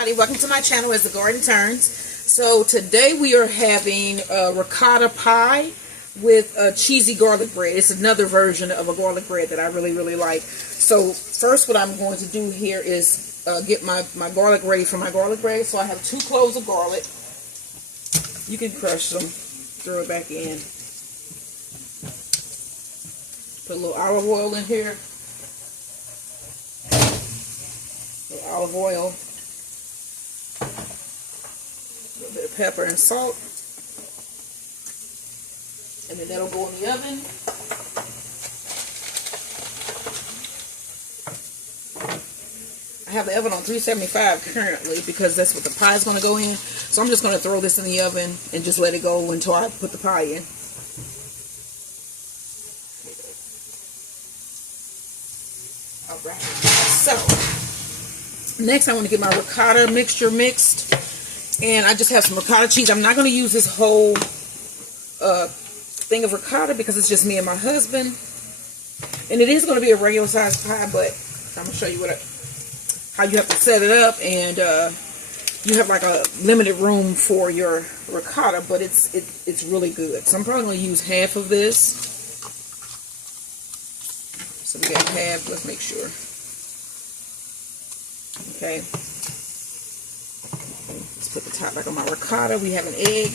Welcome to my channel as the garden turns. So today we are having ricotta pie with cheesy garlic bread. It's another version of a garlic bread that I really like. So first what I'm going to do here is get my garlic ready for my garlic bread. So I have 2 cloves of garlic. You can crush them, throw it back in. Put a little olive oil in here. A little olive oil. A little bit of pepper and salt, and then that'll go in the oven. I have the oven on 375 currently because that's what the pie is going to go in. So I'm just going to throw this in the oven and just let it go until I put the pie in. Alright, so next I want to get my ricotta mixture mixed. And I just have some ricotta cheese. I'm not going to use this whole thing of ricotta because it's just me and my husband. And it is going to be a regular size pie, but I'm going to show you how you have to set it up. And you have like a limited room for your ricotta, but it's really good. So I'm probably going to use half of this. So we got half. Let's make sure. Okay. Let's put the top back on my ricotta. We have an egg.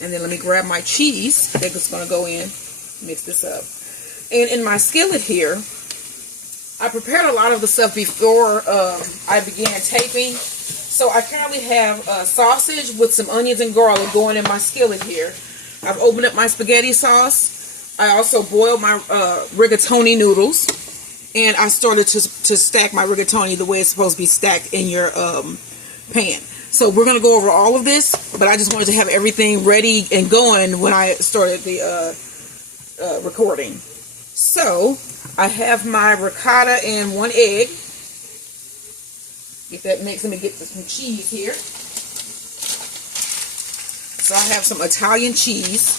And then let me grab my cheese that's going to go in. Mix this up. And in my skillet here, I prepared a lot of the stuff before I began taping. So I currently have sausage with some onions and garlic going in my skillet here. I've opened up my spaghetti sauce. I also boiled my rigatoni noodles. And I started to stack my rigatoni the way it's supposed to be stacked in your pan. So we're going to go over all of this, but I just wanted to have everything ready and going when I started the recording. So I have my ricotta and 1 egg. Get that mixed. Let me get some cheese here. So I have some Italian cheese.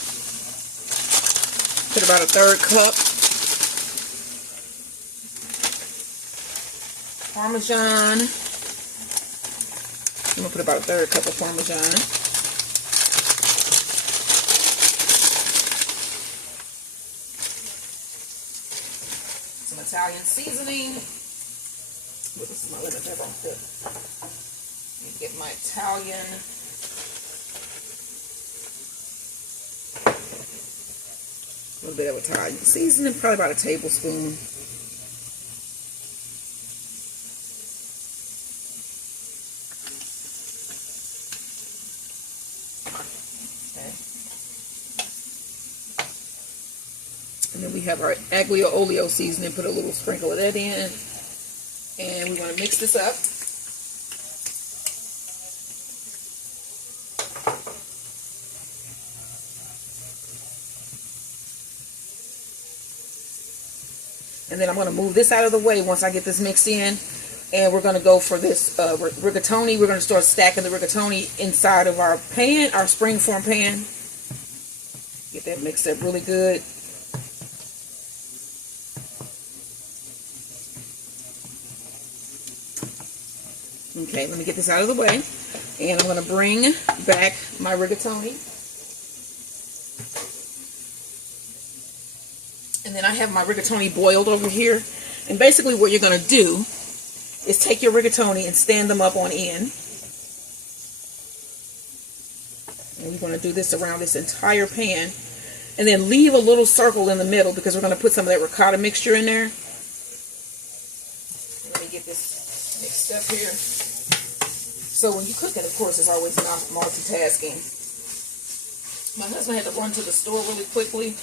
Put about a 1/3 cup. Parmesan. I'm going to put about a 1/3 cup of Parmesan. Some Italian seasoning. What is my lemon pepper? Let me get my Italian. A little bit of Italian seasoning, probably about a tablespoon. And then we have our aglio olio seasoning. Put a little sprinkle of that in. And we want to mix this up. And then I'm going to move this out of the way once I get this mixed in. And we're going to go for this rigatoni. We're going to start stacking the rigatoni inside of our pan, our Springform pan. Get that mixed up really good. Okay, let me get this out of the way. And I'm going to bring back my rigatoni. And then I have my rigatoni boiled over here. And basically what you're going to do is take your rigatoni and stand them up on end. And we're going to do this around this entire pan. And then leave a little circle in the middle because we're going to put some of that ricotta mixture in there. Let me get this mixed up here. So when you cook it, of course, it's always multitasking. My husband had to run to the store really quickly.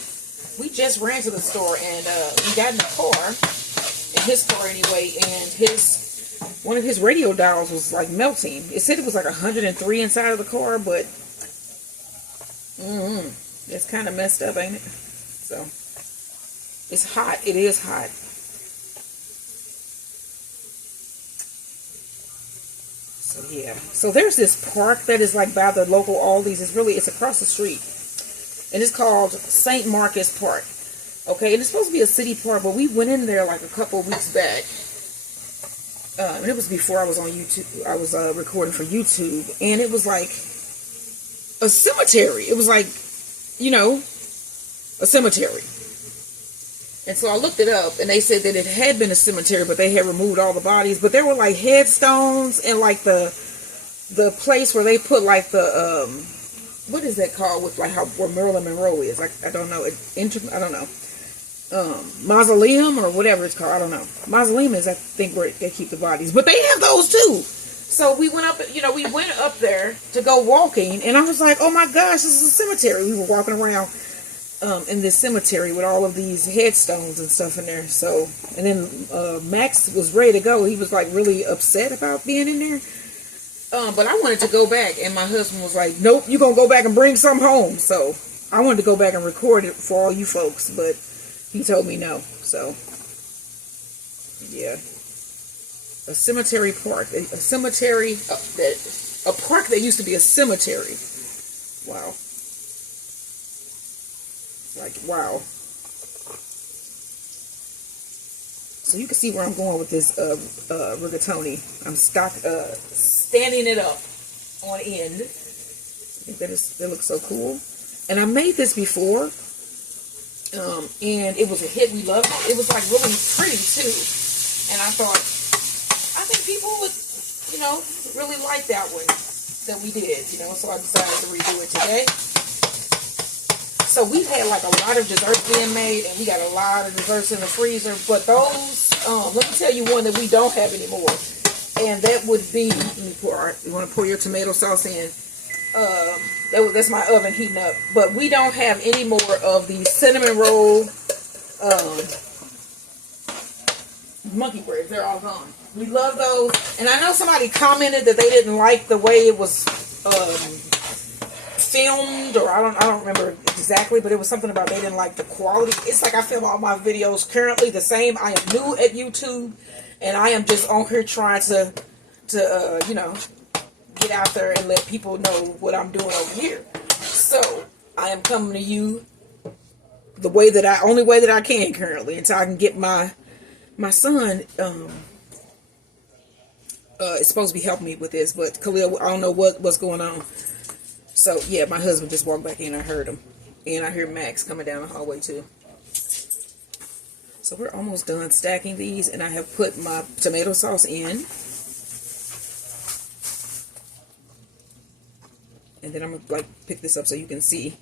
We just ran to the store and we got in the car, in his car anyway, and one of his radio dials was like melting. It said it was like 103 inside of the car, but it's kind of messed up, ain't it? So it's hot. It is hot. So yeah. So there's this park that is like by the local Aldi's. It's across the street. And it's called St. Marcus Park. Okay, and it's supposed to be a city park, but we went in there like a couple of weeks back. and it was before I was on YouTube. I was recording for YouTube, and it was like a cemetery. It was like, you know, a cemetery. And so I looked it up, and they said that it had been a cemetery, but they had removed all the bodies. But there were like headstones and like the place where they put like the what is that called, with like where Marilyn Monroe is? Like, I don't know. I don't know. Mausoleum or whatever it's called. I don't know. Mausoleum is, I think, where they keep the bodies, but they have those too. So we went up, you know, we went up there to go walking, and I was like, oh my gosh, this is a cemetery. We were walking around in this cemetery with all of these headstones and stuff in there. So, and then Max was ready to go. He was like really upset about being in there. But I wanted to go back, and my husband was like, nope, you're going to go back and bring some home. So I wanted to go back and record it for all you folks, but he told me no. So, yeah. A cemetery park. A cemetery, a park that used to be a cemetery. Wow. Like, wow. So you can see where I'm going with this rigatoni. I'm standing it up on end. I think that looks so cool. And I made this before. And it was a hit. We loved it. It was like really pretty too. And I thought, I think people would, you know, really like that one that we did, you know. So I decided to redo it today. So we've had like a lot of desserts being made, and we got a lot of desserts in the freezer. But those, let me tell you one that we don't have anymore. And that would be, let me pour, you want to pour your tomato sauce in. That's my oven heating up. But we don't have any more of the cinnamon roll monkey breads. They're all gone. We love those. And I know somebody commented that they didn't like the way it was filmed, or I don't remember exactly, but it was something about they didn't like the quality. It's like I film all my videos currently the same. I am new at YouTube, and I am just on here trying to you know, get out there and let people know what I'm doing over here. So I am coming to you the only way that I can currently, until I can get my son is supposed to be helping me with this, but Khalil, I don't know what's going on. So yeah, my husband just walked back in. I heard him, and I hear Max coming down the hallway too. So we're almost done stacking these, and I have put my tomato sauce in. And then I'm going to like pick this up so you can see.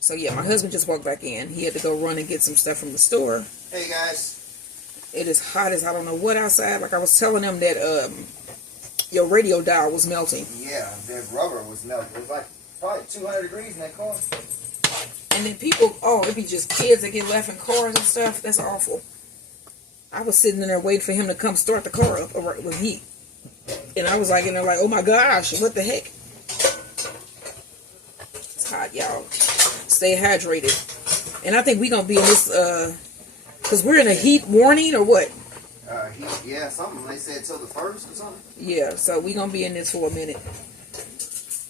So yeah, my husband just walked back in. He had to go run and get some stuff from the store. Hey guys. It is hot as I don't know what outside. Like I was telling them that your radio dial was melting. Yeah, the rubber was melting. It was like probably 200 degrees in that car. And then people, it'd be just kids that get left in cars and stuff. That's awful. I was sitting in there waiting for him to come start the car up with heat. And I was like, oh my gosh, what the heck? It's hot, y'all. Stay hydrated. And I think we're going to be in this, because we're in a heat warning or what? Yeah, something. They said till the 1st or something. Yeah, so we're going to be in this for a minute.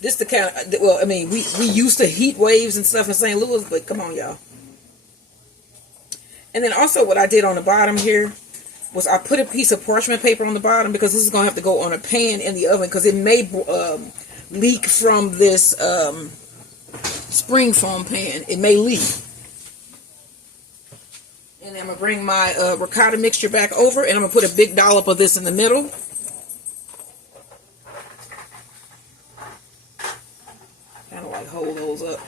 This the kind of, well, I mean, we used to heat waves and stuff in St. Louis, but come on, y'all. And then also what I did on the bottom here was I put a piece of parchment paper on the bottom, because this is going to have to go on a pan in the oven, because it may leak from this Springform Pan. It may leak. And then I'm going to bring my ricotta mixture back over, and I'm going to put a big dollop of this in the middle. Kind of like hold those up.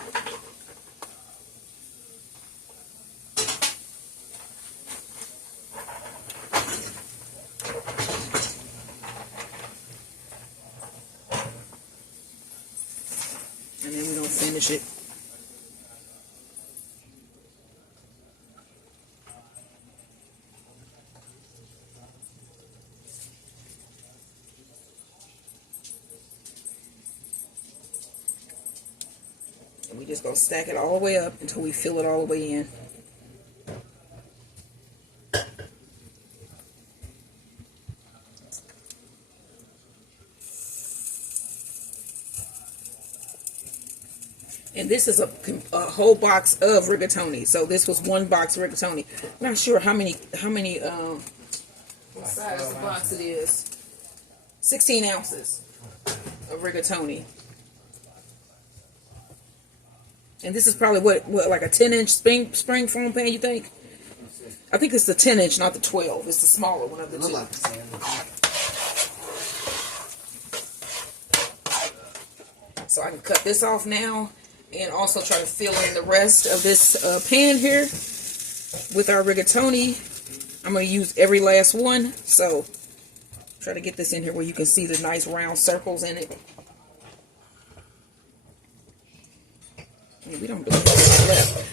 And then we're going to finish it. And we just going to stack it all the way up until we fill it all the way in. And this is a whole box of rigatoni. So this was one box of rigatoni. I'm not sure how many. Let's size box it is. 16 ounces of rigatoni. And this is probably what like a 10-inch Springform pan, you think? I think it's the 10-inch, not the 12. It's the smaller one of the two. Like the same. So I can cut this off now and also try to fill in the rest of this pan here with our rigatoni. I'm going to use every last one. So try to get this in here where you can see the nice round circles in it. We don't do left.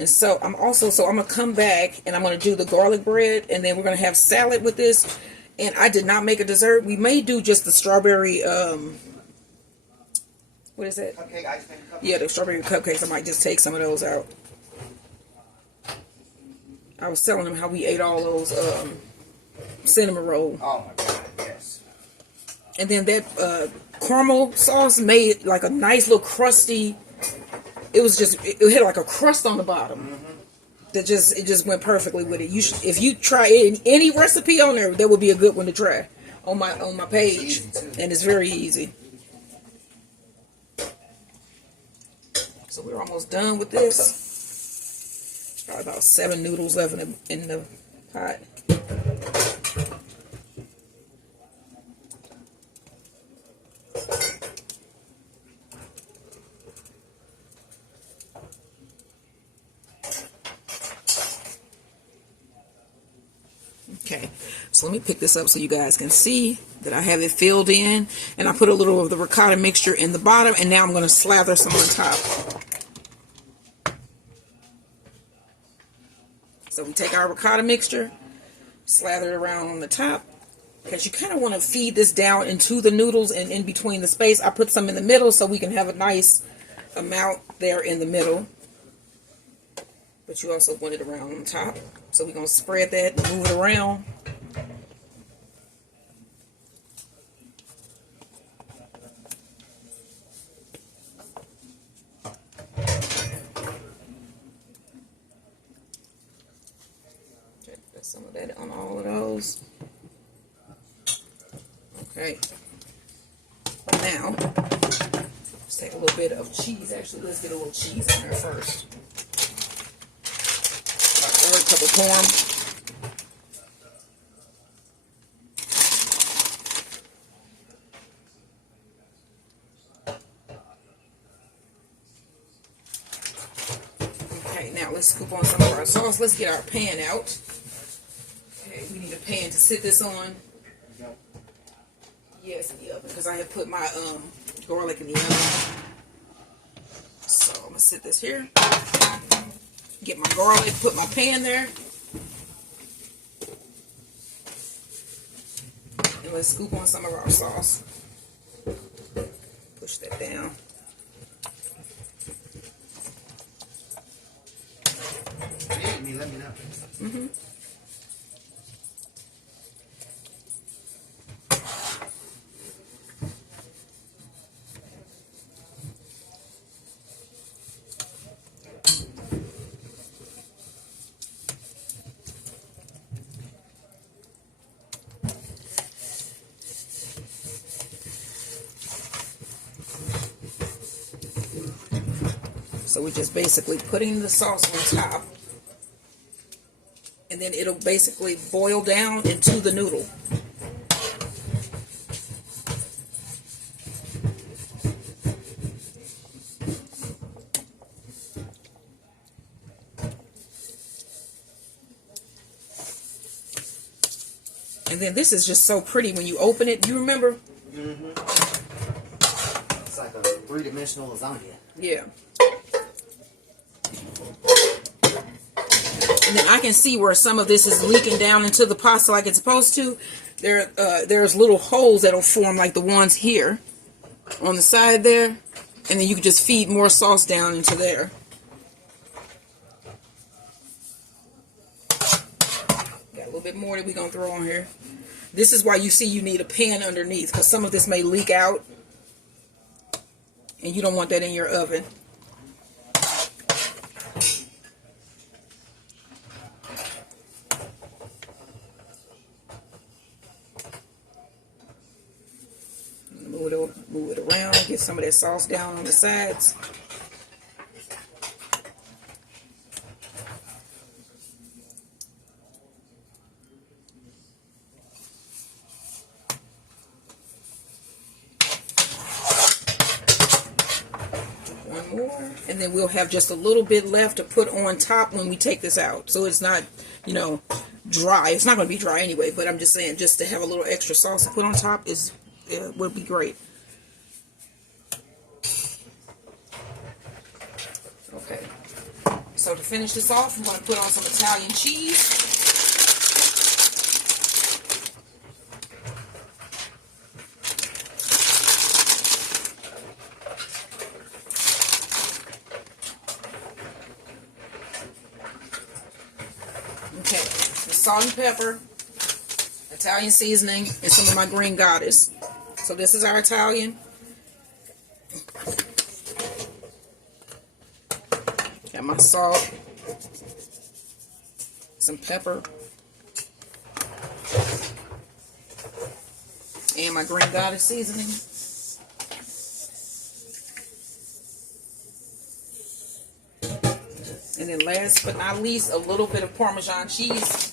And so I'm going to come back and I'm going to do the garlic bread, and then we're going to have salad with this. And I did not make a dessert. We may do just the strawberry, what is that? Cupcake, ice cream cupcake. Yeah, the strawberry cupcakes. I might just take some of those out. I was telling them how we ate all those cinnamon rolls. Oh my God, yes. And then that caramel sauce made like a nice little crusty. It was just, it had like a crust on the bottom. That it just went perfectly with it. If you try any recipe on there, that would be a good one to try on my page, and it's very easy. So we're almost done with this. Probably about 7 noodles left in the pot. Okay, so let me pick this up so you guys can see that I have it filled in, and I put a little of the ricotta mixture in the bottom, and now I'm going to slather some on top. So we take our ricotta mixture, slather it around on the top, because you kind of want to feed this down into the noodles and in between the space. I put some in the middle so we can have a nice amount there in the middle. But you also want it around on top. So we're going to spread that and move it around. Okay, put some of that on all of those. Okay. Now, let's take a little bit of cheese. Actually, let's get a little cheese in there first. Or a cup of corn. Okay, now let's scoop on some of our sauce. Let's get our pan out. Okay, we need a pan to sit this on. Yes, in the oven, because I have put my garlic in the oven. So I'm gonna sit this here. Get my garlic, put my pan there. And let's scoop on some of our sauce. Push that down. If you need me, let me know. Mm-hmm. So we're just basically putting the sauce on top, and then it'll basically boil down into the noodle. And then this is just so pretty when you open it. You remember? Mm-hmm. It's like a 3-dimensional lasagna. Yeah. And then I can see where some of this is leaking down into the pasta like it's supposed to. There's little holes that'll form like the ones here on the side there. And then you can just feed more sauce down into there. Got a little bit more that we're going to throw on here. This is why you see you need a pan underneath, because some of this may leak out. And you don't want that in your oven. and get some of that sauce down on the sides. One more, and then we'll have just a little bit left to put on top when we take this out. So it's not, you know, dry. It's not going to be dry anyway, but I'm just saying, just to have a little extra sauce to put on top would be great. Okay, so to finish this off, I'm going to put on some Italian cheese. Okay, the salt and pepper, Italian seasoning, and some of my green goddess. So this is our Italian. Got my salt, some pepper, and my green goddess seasoning. And then last but not least, a little bit of Parmesan cheese.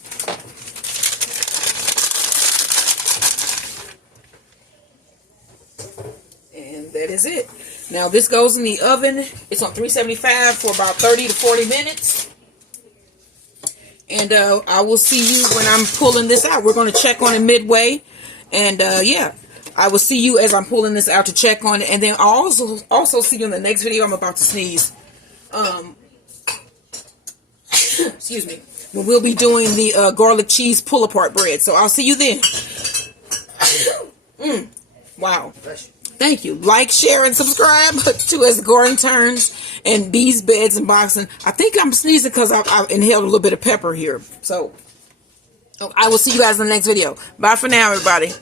And that is it. Now this goes in the oven. It's on 375 for about 30 to 40 minutes. And I will see you when I'm pulling this out. We're going to check on it midway. And yeah, I will see you as I'm pulling this out to check on it. And then I'll also see you in the next video. I'm about to sneeze. Excuse me. We'll be doing the garlic cheese pull apart bread. So I'll see you then. Wow. Thank you. Like, share, and subscribe to As the Garden Turns and Bees, Beds, and Boxing. I think I'm sneezing because I've inhaled a little bit of pepper here. So I will see you guys in the next video. Bye for now, everybody.